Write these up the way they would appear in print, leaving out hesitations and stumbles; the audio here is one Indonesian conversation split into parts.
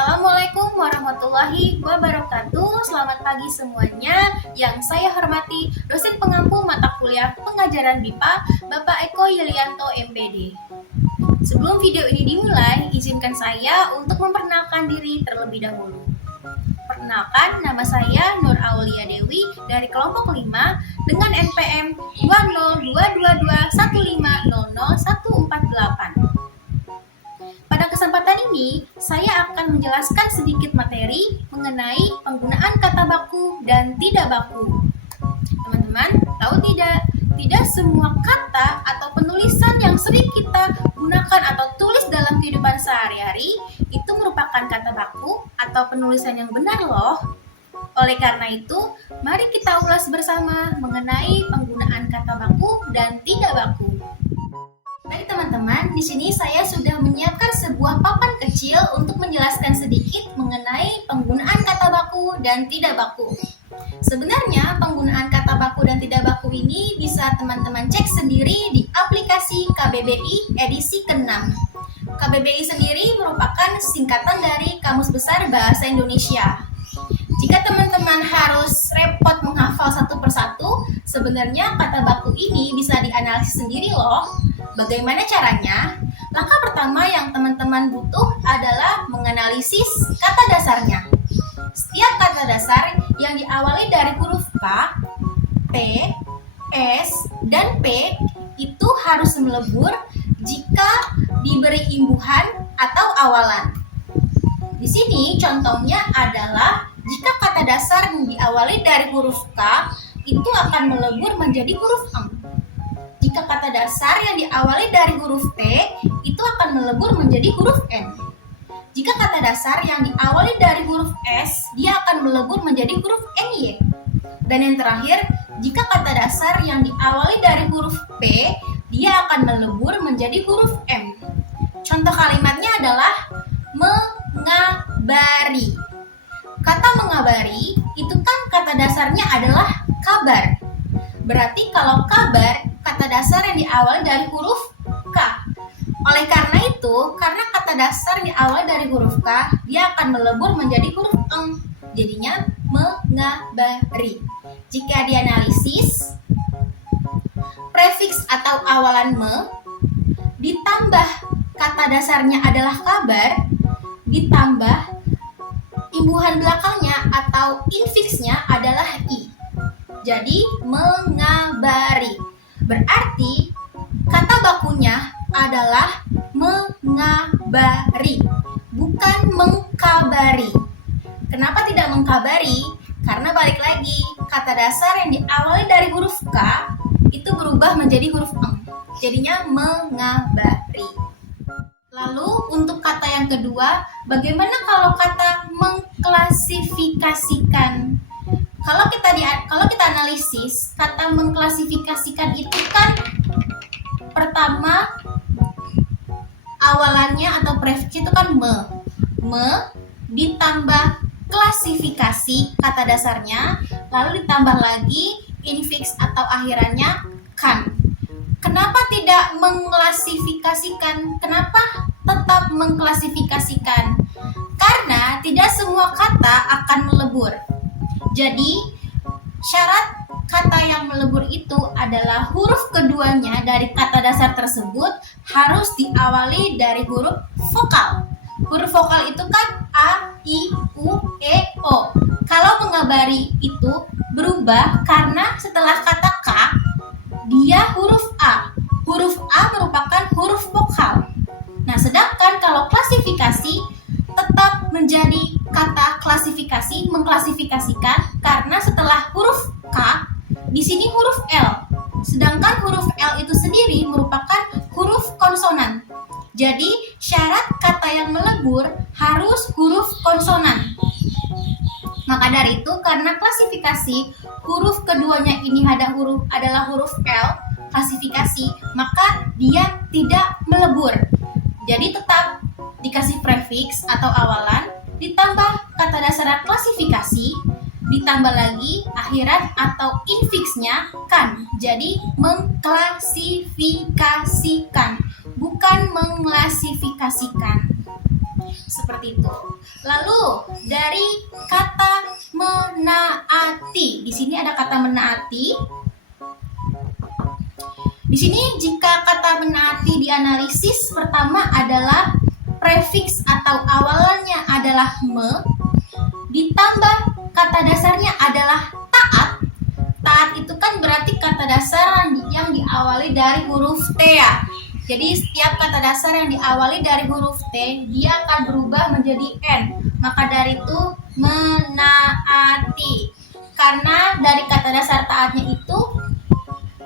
Assalamualaikum warahmatullahi wabarakatuh. Selamat pagi semuanya. Yang saya hormati dosen pengampu mata kuliah pengajaran BIPA, Bapak Eko Yulianto MPD. Sebelum video ini dimulai, izinkan saya untuk memperkenalkan diri terlebih dahulu. Perkenalkan, nama saya Nur Aulia Dewi dari kelompok 5 dengan NPM 20221500148. Pada kesempatan ini, saya akan menjelaskan sedikit materi mengenai penggunaan kata baku dan tidak baku. Teman-teman, tahu tidak? Tidak semua kata atau penulisan yang sering kita gunakan atau tulis dalam kehidupan sehari-hari itu merupakan kata baku atau penulisan yang benar loh. Oleh karena itu, mari kita ulas bersama mengenai penggunaan kata baku dan tidak baku. Baik teman-teman, di sini saya sudah menyiapkan sebuah papan kecil untuk menjelaskan sedikit mengenai penggunaan kata baku dan tidak baku. Sebenarnya penggunaan kata baku dan tidak baku ini bisa teman-teman cek sendiri di aplikasi KBBI edisi ke-6. KBBI sendiri merupakan singkatan dari Kamus Besar Bahasa Indonesia. Jika teman-teman harus repot menghafal satu persatu, sebenarnya kata baku ini bisa dianalisis sendiri loh. Bagaimana caranya? Langkah pertama yang teman-teman butuh adalah menganalisis kata dasarnya. Setiap kata dasar yang diawali dari huruf K, T, S, dan P itu harus melebur jika diberi imbuhan atau awalan. Di sini contohnya adalah jika kata dasar yang diawali dari huruf K itu akan melebur menjadi huruf eng. Jika kata dasar yang diawali dari huruf T itu akan melebur menjadi huruf N. Jika kata dasar yang diawali dari huruf S, dia akan melebur menjadi huruf NY. Dan yang terakhir, jika kata dasar yang diawali dari huruf P, dia akan melebur menjadi huruf M. Contoh kalimatnya adalah mengabari. Kata mengabari itu kan kata dasarnya adalah kabar. Berarti kalau kabar, kata dasar yang diawali dari huruf K. Oleh karena itu, karena kata dasar yang diawali dari huruf K, dia akan melebur menjadi huruf eng. Jadinya mengabari. Jika dianalisis, prefiks atau awalan me ditambah kata dasarnya adalah kabar, ditambah imbuhan belakangnya atau infiksnya adalah i. Jadi mengabari. Berarti kata bakunya adalah mengabari, bukan mengkabari. Kenapa tidak mengkabari? Karena balik lagi, kata dasar yang diawali dari huruf K itu berubah menjadi huruf eng. Jadinya mengabari. Lalu untuk kata yang kedua, bagaimana kalau kata mengklasifikasikan? Kalau kita analisis, kata mengklasifikasikan itu kan pertama awalannya atau prefiks itu kan me ditambah klasifikasi kata dasarnya, lalu ditambah lagi infiks atau akhirannya kan. Kenapa tidak mengklasifikasikan? Kenapa tetap mengklasifikasikan? Karena tidak semua kata akan melebur. Jadi, syarat kata yang melebur itu adalah huruf keduanya dari kata dasar tersebut harus diawali dari huruf vokal. Huruf vokal itu kan A, I, U, E, O. Kalau mengabari itu berubah karena setelah kata K, dia huruf A. Huruf A merupakan huruf vokal. Nah, sedangkan kalau klasifikasi tetap menjadi kata klasifikasi, mengklasifikasikan karena setelah huruf K, di sini huruf L. Sedangkan huruf L itu sendiri merupakan huruf konsonan. Jadi, syarat kata yang melebur harus huruf konsonan. Maka dari itu, karena klasifikasi huruf keduanya ini adalah huruf L, klasifikasi, maka dia tidak melebur. Jadi tetap dikasih prefiks atau awalan, ditambah kata dasar klasifikasi, ditambah lagi akhiran atau infiksnya kan. Jadi mengklasifikasikan, bukan mengklasifikasikan. Seperti itu. Lalu dari kata menaati. Di sini ada kata menaati. Di sini jika kata menaati dianalisis, pertama adalah prefiks atau awalannya adalah me, ditambah kata dasarnya adalah taat. Taat itu kan berarti kata dasar yang diawali dari huruf T ya. Jadi setiap kata dasar yang diawali dari huruf T, dia akan berubah menjadi N. Maka dari itu menaati. Karena dari kata dasar taatnya itu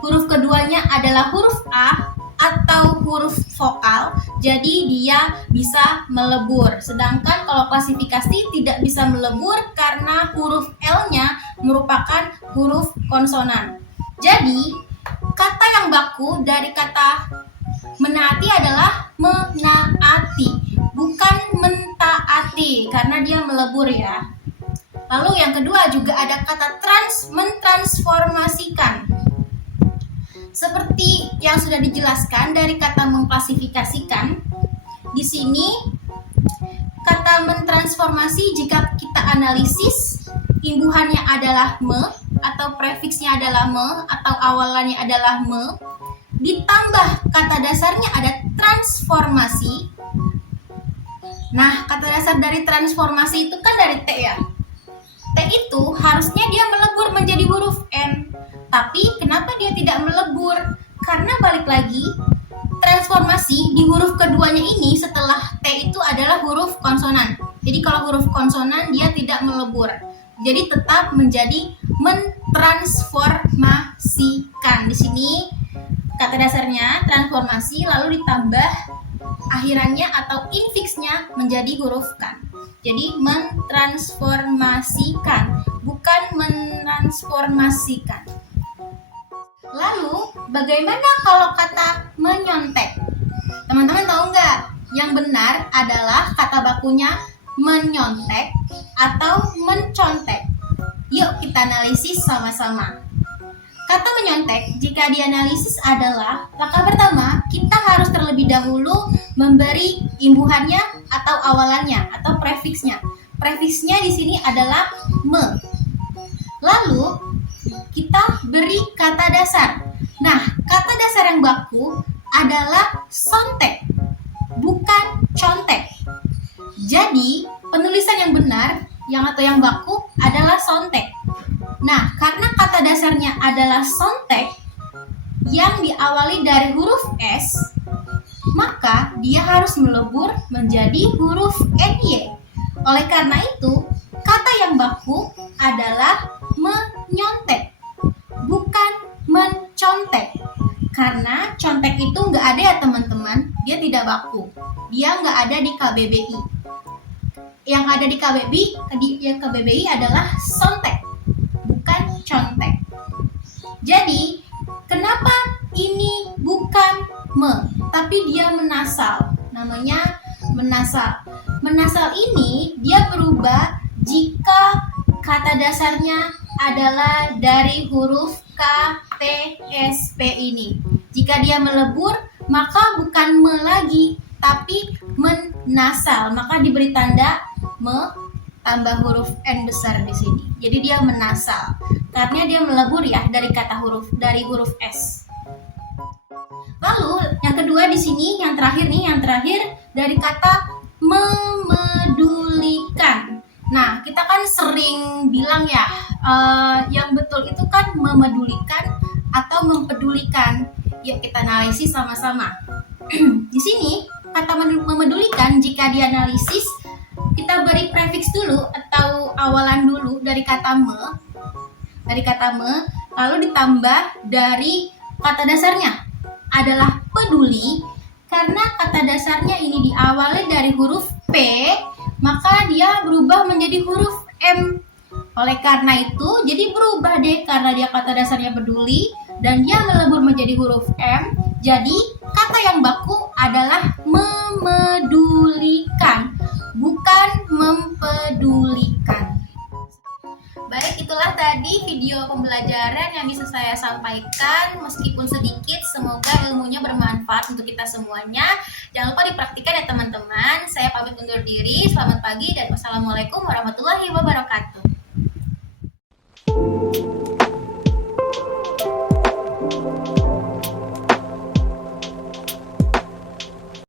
huruf keduanya adalah huruf A atau huruf vokal, jadi dia bisa melebur. Sedangkan kalau klasifikasi tidak bisa melebur karena huruf L-nya merupakan huruf konsonan. Jadi, kata yang baku dari kata menaati adalah menaati, bukan mentaati karena dia melebur ya. Lalu yang kedua juga ada kata mentransformasikan. Seperti yang sudah dijelaskan dari kata mengklasifikasikan, di sini kata mentransformasi jika kita analisis imbuhannya adalah me atau prefiksnya adalah me atau awalannya adalah me, ditambah kata dasarnya ada transformasi. Nah, kata dasar dari transformasi itu kan dari T ya. T itu harusnya dia melebur menjadi huruf N. Tapi kenapa dia tidak melebur? Karena balik lagi, transformasi di huruf keduanya ini setelah T itu adalah huruf konsonan. Jadi kalau huruf konsonan dia tidak melebur. Jadi tetap menjadi mentransformasikan. Di sini kata dasarnya transformasi lalu ditambah akhirannya atau infiksnya menjadi huruf kan. Jadi mentransformasikan, bukan mentransformasikan. Lalu, bagaimana kalau kata menyontek? Teman-teman tahu nggak? Yang benar adalah kata bakunya menyontek atau mencontek. Yuk kita analisis sama-sama. Kata menyontek, jika dianalisis adalah langkah pertama, kita harus terlebih dahulu memberi imbuhannya atau awalannya atau prefiksnya. Prefiksnya di sini adalah me. Lalu kita beri kata dasar. Nah, kata dasar yang baku adalah sontek, bukan contek. Jadi, penulisan yang benar atau yang baku adalah sontek. Nah, karena kata dasarnya adalah sontek yang diawali dari huruf S, maka dia harus melebur menjadi huruf NY. Oleh karena itu, kata yang baku adalah menyontek, bukan mencontek. Karena contek itu nggak ada ya teman-teman, dia tidak baku. Dia nggak ada di KBBI. Yang ada di KBBI adalah sontek, bukan contek. Jadi, kenapa ini bukan me, tapi dia menasal? Namanya menasal. Menasal ini dia berubah jika kata dasarnya adalah dari huruf K, T, S, P ini. Jika dia melebur, maka bukan me lagi, tapi menasal. Maka diberi tanda me tambah huruf N besar di sini. Jadi dia menasal. Karena dia melebur ya dari huruf S. Lalu yang kedua di sini, yang terakhir dari kata memedulikan. Nah, kita kan sering bilang ya, yang betul itu kan memedulikan atau mempedulikan. Yuk kita analisis sama-sama. Di sini kata memedulikan jika dianalisis, kita beri prefiks dulu atau awalan dulu dari kata me, lalu ditambah dari kata dasarnya adalah peduli. Karena kata dasarnya ini diawali dari huruf P, maka dia berubah menjadi huruf M. Oleh karena itu, jadi berubah deh karena dia kata dasarnya peduli dan dia melebur menjadi huruf M. Jadi, kata yang baku adalah memedulikan, bukan mempedulikan. Baik, itulah tadi video pembelajaran yang bisa saya sampaikan. Meskipun sedikit, semoga ilmunya bermanfaat untuk kita semuanya. Jangan lupa dipraktikkan ya teman-teman. Saya pamit undur undur diri. Selamat pagi dan wassalamualaikum warahmatullahi wabarakatuh.